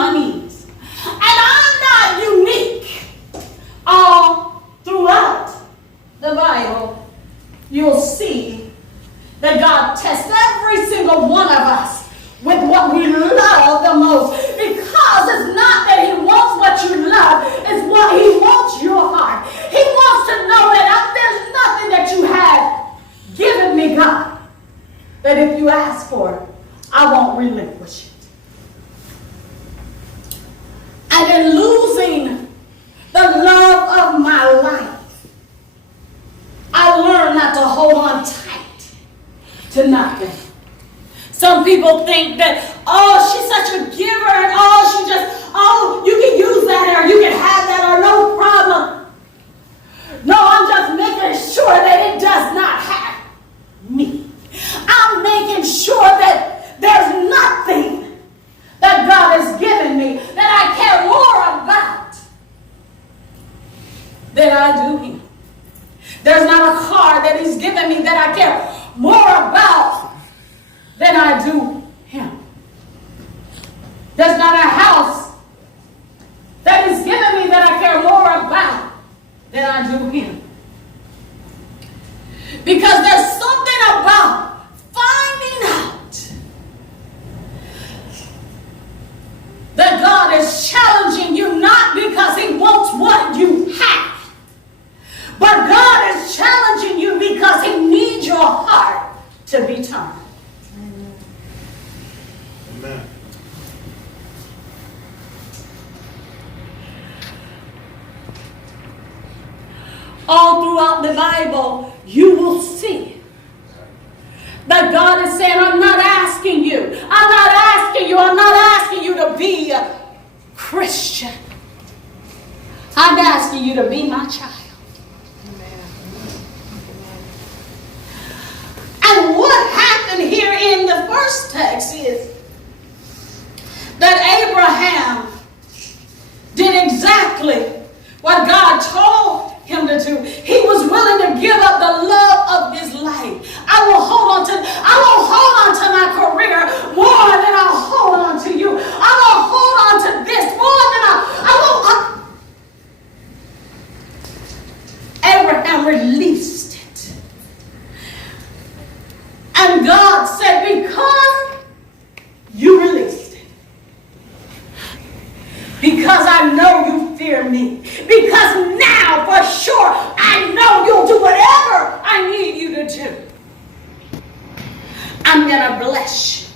my knees. And I'm not unique. All throughout the Bible, you'll see that God tests every single one of us with what we love the most. Because it's not that he wants what you love, it's what he wants your heart. He wants to know that there's nothing that you have given me, God, that if you ask for it, I won't relinquish it. And in losing the love of my life, I learned not to hold on tight to nothing. Some people think that, oh, she's such a giver, and you can use that, or you can have that, or no problem. No, I'm just making sure that it does not have me. I'm making sure that there's nothing that God has given me that I care more about than I do him. There's not a car that he's given me that I care more about than I do him. There's not a house that he's given me that I care more about than I do him. Because there's something about finding out that God is challenging you not because he wants what you have, but God is challenging you because he needs your heart to be turned. Amen. All throughout the Bible, you will see that God is saying, I'm not asking you to be a Christian. I'm asking you to be my child. And what happened here in the first text is that Abraham did exactly what God told him to do. He was willing to give up the love of his life. I will hold on to my career more than I'll hold on to you. I will hold on to this more than Abraham released it. And God said, because you released it, because I know you fear me, because now for sure I know you'll do whatever I need you to do, I'm going to bless you.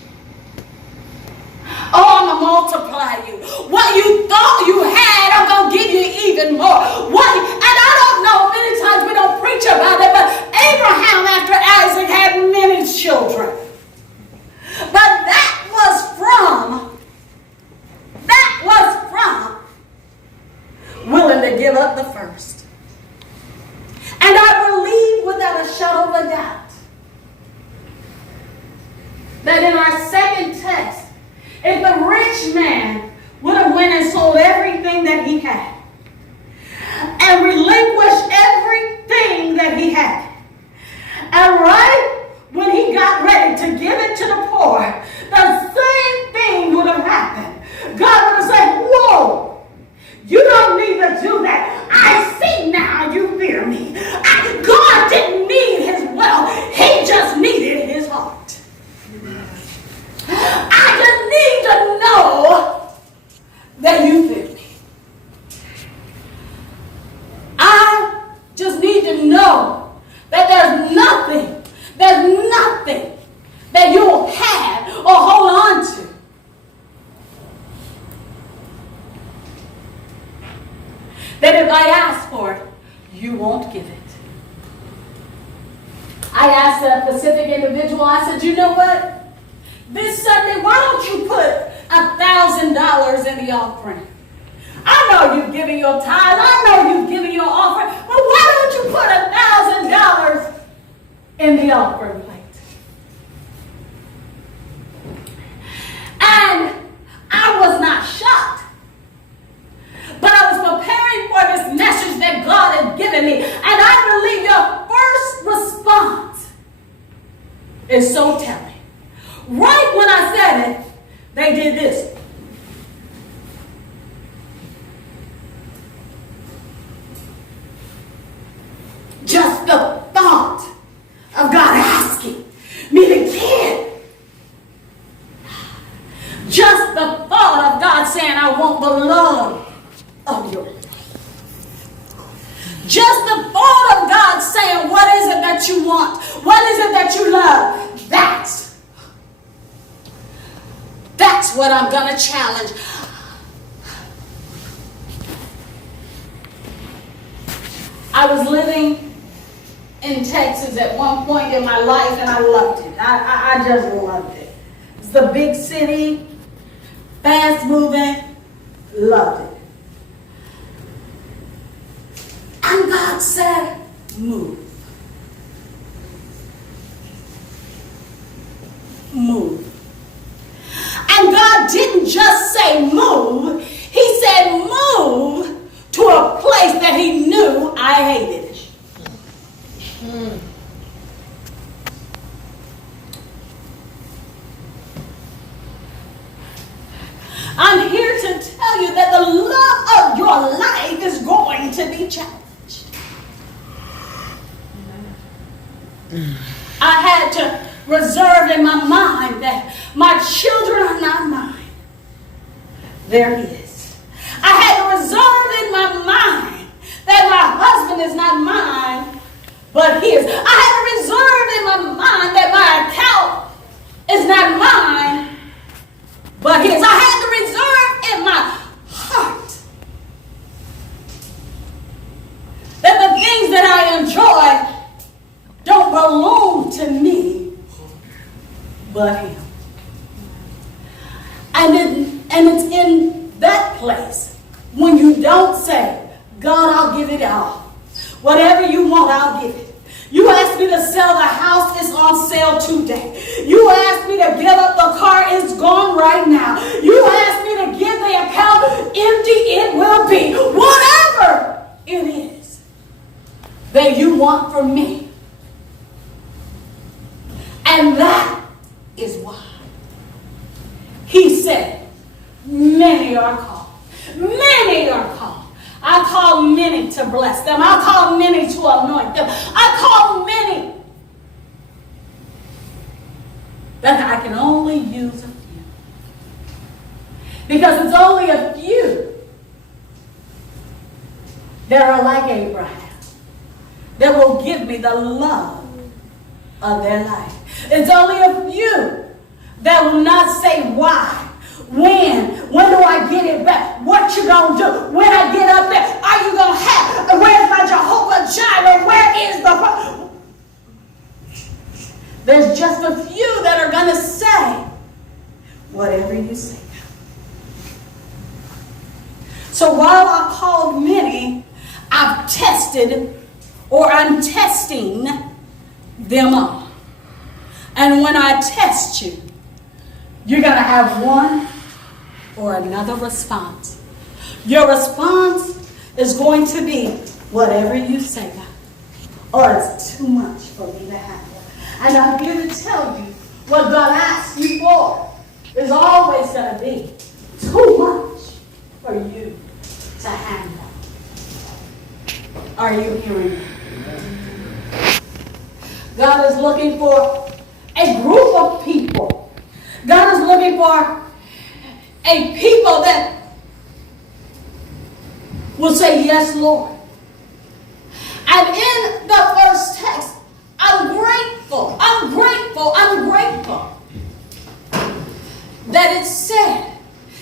Oh, I'm going to multiply you. What you thought you had, I'm going to give you even more. And I don't know, many times we don't preach about it, but Abraham after Isaac had many children. But that was from willing to give up the first. And I believe without a shadow of a doubt that in our second text, if the rich man would have went and sold everything that he had and relinquished everything that he had, and right when he got ready to give it to the poor, the same thing would have happened. God would have said, whoa, you don't need to do that. I see now you fear me. God didn't need his wealth. He just needed his heart. I just need to know that you fear me. I just need to know that there's nothing that you'll have or hold on to that if I ask for it, you won't give it. I asked a specific individual, I said, you know what? This Sunday, why don't you put $1,000 in the offering? I know you've given your tithes, I know you've given your offering, but why don't you put $1,000 in the offering plate? And I was not shocked. But I was preparing for this message that God had given me. And I believe your first response is so telling. Right when I said it, they did this. saying, I want the love of your life. Just the thought of God saying, what is it that you want? What is it that you love? That's what I'm going to challenge. I was living in Texas at one point in my life, and I loved it. I just loved it. It's the big city, fast moving, loved it. And God said, move. Move. And God didn't just say move. He said move to a place that he knew I hated. I'm here to tell you that the love of your life is going to be challenged. I had to reserve in my mind that my children are not mine. They're his. I had to reserve in my mind that my husband is not mine, but his. I had to reserve in my mind that my account is not mine, but his. I had to reserve in my heart that the things that I enjoy don't belong to me, but him. And it's in that place when you don't say, God, I'll give it all. Whatever you want, I'll give it. You asked me to sell the house, it's on sale today. You asked me to give up the car, it's gone right now. You asked me to give the account, empty it will be. Whatever it is that you want from me. And that is why he said, many are called. Many are called. I call many to bless them. I call many to anoint them. I call many that I can only use a few. Because it's only a few that are like Abraham, that will give me the love of their life. It's only a few that will not say why. When do I get it back? What you gonna do? When I get up there, are you gonna have? Where's my Jehovah Jireh? Where is the? There's just a few that are gonna say whatever you say. So while I called many, I've tested, or I'm testing them all. And when I test you, you're going to have one or another response. Your response is going to be whatever you say, or it's too much for me to handle. And I'm here to tell you what God asks you for is always going to be too much for you to handle. Are you hearing me? God is looking for a group of people. God is looking for a people that will say, yes, Lord. And in the first text, I'm grateful that it's said,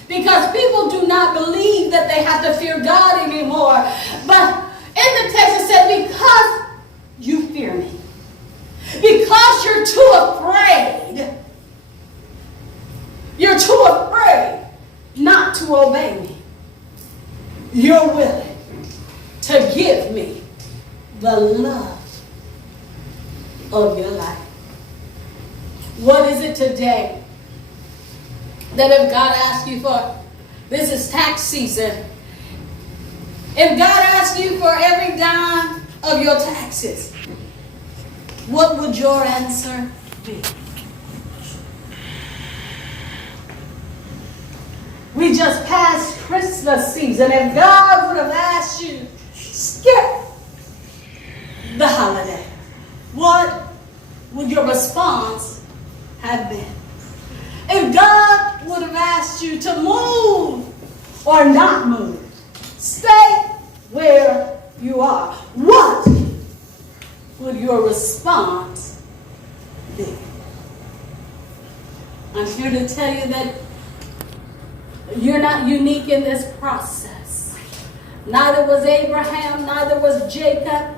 because people do not believe that they have to fear God anymore. But in the text it said, because you fear me, because you're too afraid not to obey me, you're willing to give me the love of your life. What is it today that if God asks you for, this is tax season, if God asks you for every dime of your taxes, what would your answer be? We just passed Christmas season, and God would have asked you, skip the holiday. What would your response have been? If God would have asked you to move or not move. Stay where you are. What would your response be? I'm here to tell you that you're not unique in this process. Neither was Abraham, neither was Jacob,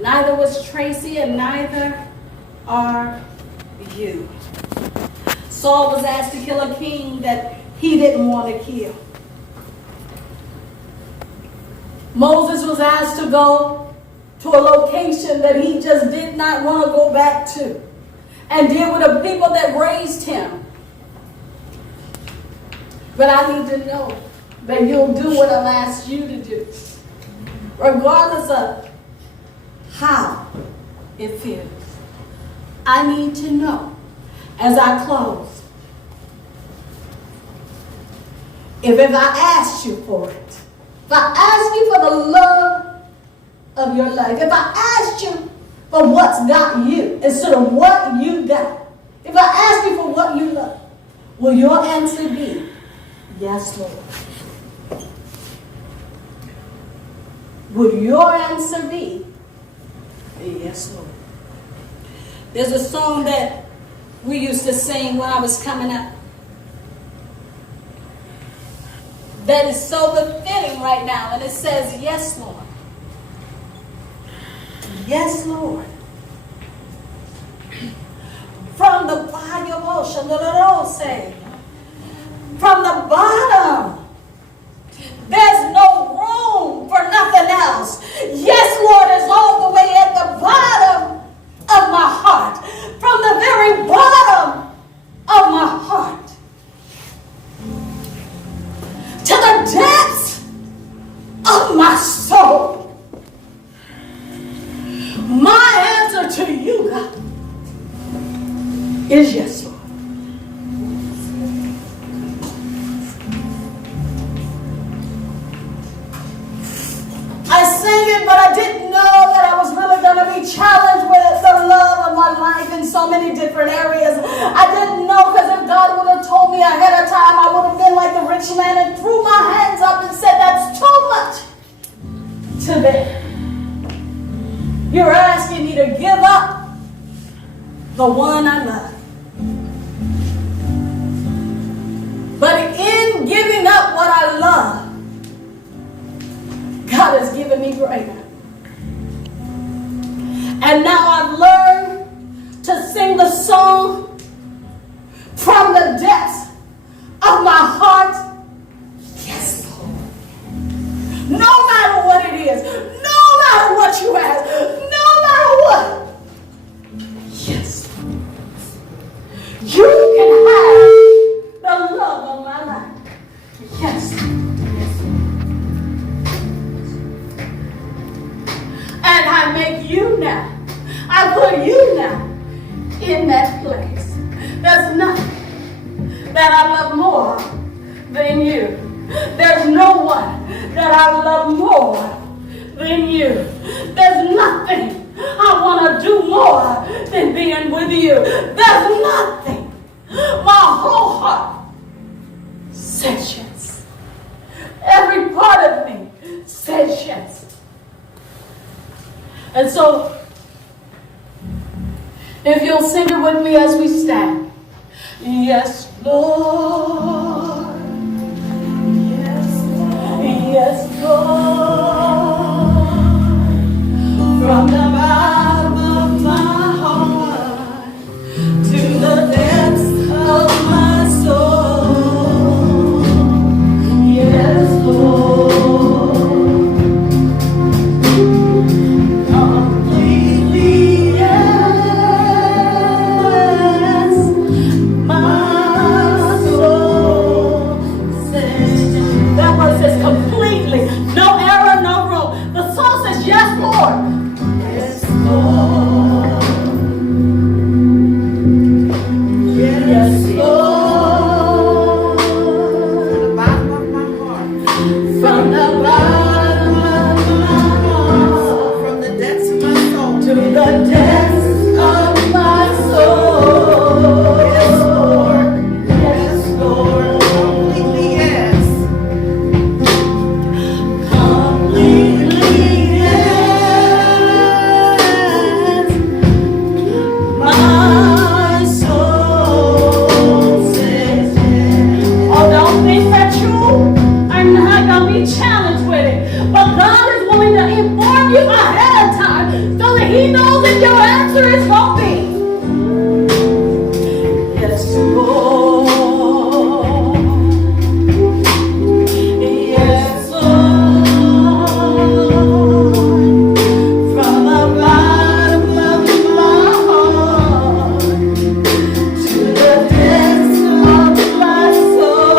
neither was Tracy, and neither are you. Saul was asked to kill a king that he didn't want to kill. Moses was asked to go to a location that he just did not want to go back to and deal with the people that raised him. But I need to know that you'll do what I've asked you to do, regardless of how it feels. I need to know as I close, if I asked you for it, if I asked you for the love of your life, if I asked you for what's got you instead of what you got, if I ask you for what you love, will your answer be, yes, Lord? Would your answer be, yes, Lord? There's a song that we used to sing when I was coming up that is so befitting right now, and it says, yes, Lord. Yes, Lord. From the from the bottom, there's no room for nothing else. Yes, Lord, is all the way at the bottom of my heart. From the very bottom of my heart to the depths of my soul. My answer to you, God, is yes, Lord. I sang it, but I didn't know that I was really going to be challenged with the love of my life in so many different areas. I didn't know, because if God would have told me ahead of time, I would have been like the rich man and threw my hands up and said, that's too much to bear. You're asking me to give up the one I love. But in giving up what I love, God has given me greater. And now I've learned to sing the song from the depths of my heart. Yes, Lord. No matter what it is, no matter what you ask, no matter what. Yes. You can have the love of my life. Yes. And I make you now. I put you now in that place. There's nothing that I love more than you. There's no one that I love more than you. There's nothing I want to do more than being with you. There's nothing. My whole heart says yes. Every part of me says yes. And so, if you'll sing it with me as we stand. Yes, Lord. Yes, Lord. Yes, Lord. From the bottom of my heart to the depths of my soul. Yes, Lord. Completely, no error, no room. The song says, yes, Lord. Yes, Lord. Yes, Lord. From the bottom of my heart, from the depths of my soul, to the depths of my soul. Yes, Lord. Yes, Lord. Completely yes. be challenged with it. But God is willing to inform you ahead of time so that He knows that your answer is going to be. Yes, Lord. Yes, Lord. From the bottom of my heart to the depths of my soul.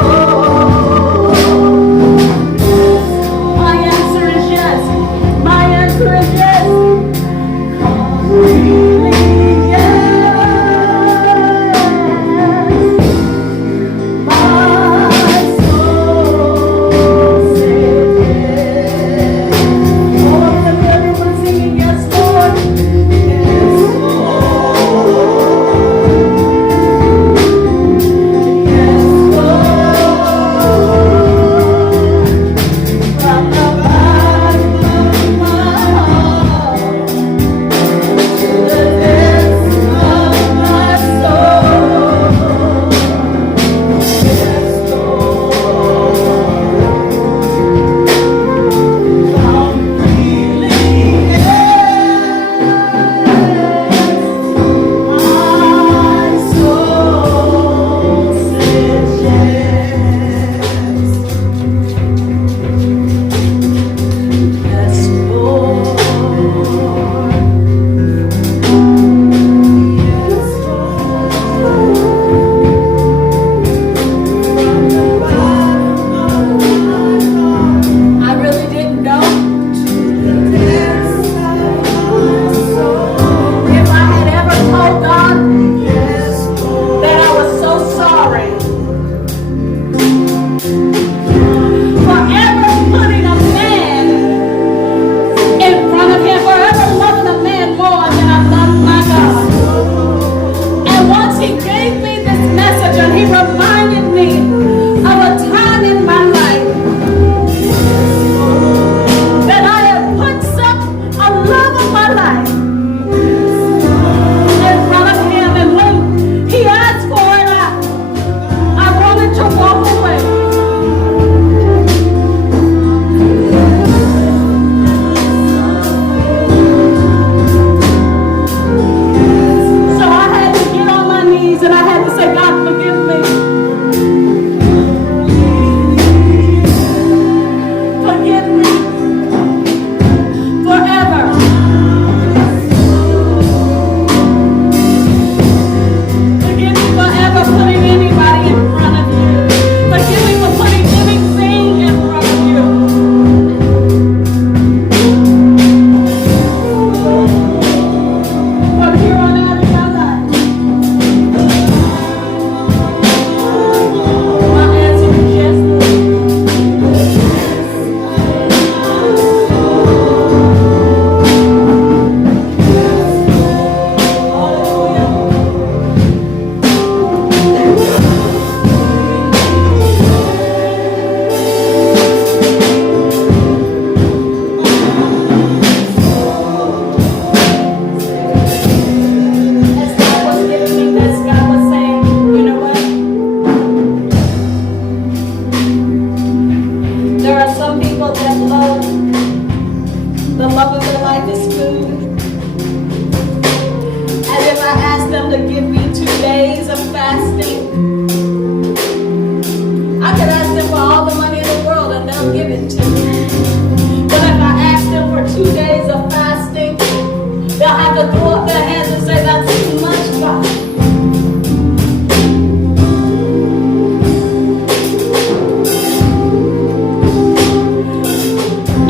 My answer is yes. My answer is yes. Completely yes. My soul said yes. Oh, and everyone singing yes, Lord. Yes, Lord. Yes, Lord. From the bottom of my heart to the depths of my soul. Yes, Lord. Completely yes. My soul says yes. Yes, Lord. Yes, Lord. From the bottom of my heart, I really didn't know. To the depths of my soul. If I had ever told God yes, Lord, that I was so sorry for ever putting a man in front of Him, for ever loving a man more than I love my God. And once He gave me this message and He reminded me of a time in my life that I had put a love of my life in front of Him, and when He asked for it, I wanted to walk away. So I had to get on my knees and I had to say, God, forgive me. Forgive me forever. Forgive me forever putting anybody in front of you. Forgive me for putting anything in front of you. From here on out in my life, my answer is yes, Lord. As God was giving me this, God was saying, you know what? There are some people that the love of their life is food. And if I ask them to give me 2 days of fasting, I could ask them for all the money in the world and they'll give it to me. But if I ask them for 2 days of fasting, they'll have to throw up their hands and say, that's too much, God.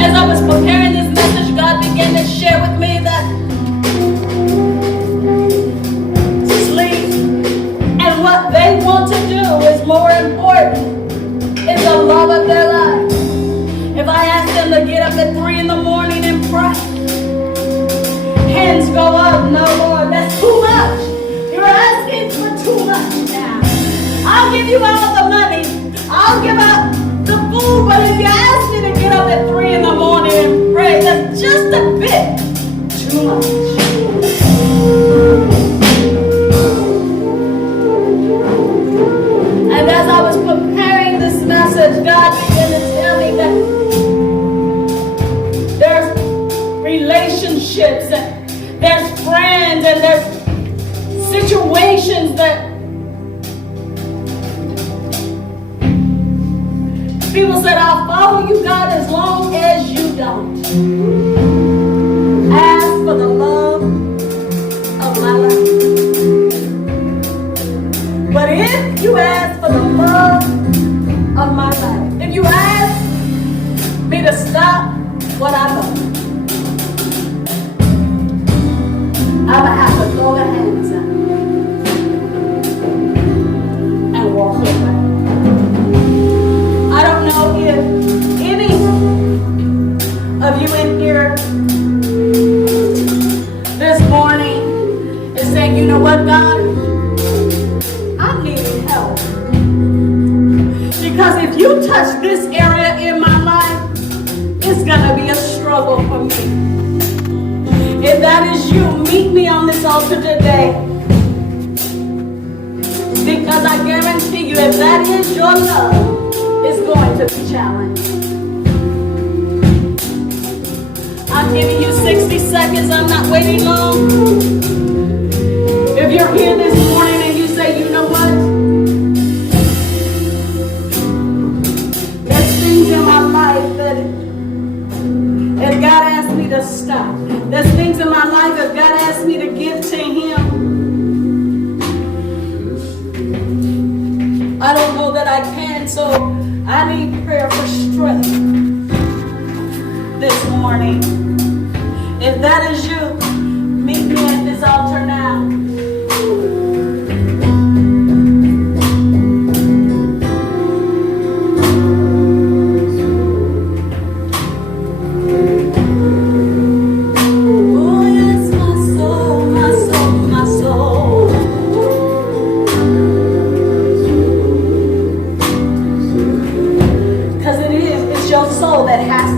As I was preparing this message, God began to share with me that sleep and what they want to do is more important in the love of their life. If I ask them to get up at 3 in the morning and pray, hands go up, no Lord, that's too much. You're asking for too much now. I'll give you all the money. I'll give out the food, but if you ask me to get up at 3 in the morning and pray, that's just a bit too much. And as I was preparing this message, God began to tell me that relationships, and there's friends, and there's situations that people said, I'll follow you, God, as long as you don't. Ask for the love of my life. But if you ask for the love of my life, if you ask me to stop what I know, I'm going to have to throw the hands out and walk away. I don't know if any of you in here this morning is saying, you know what, God? I need help. Because if you touch this area in my life, it's going to be a struggle for me. If that is you, meet me on this altar today. Because I guarantee you, if that is your love, it's going to be challenged. I'm giving you 60 seconds. I'm not waiting long. If you're here this morning and you say, you know what? There's things in my life that God asked me to stop. There's things in my life that God asked me to give to Him. I don't know that I can, so I need prayer for strength this morning. If that is you, meet me at this altar now. That has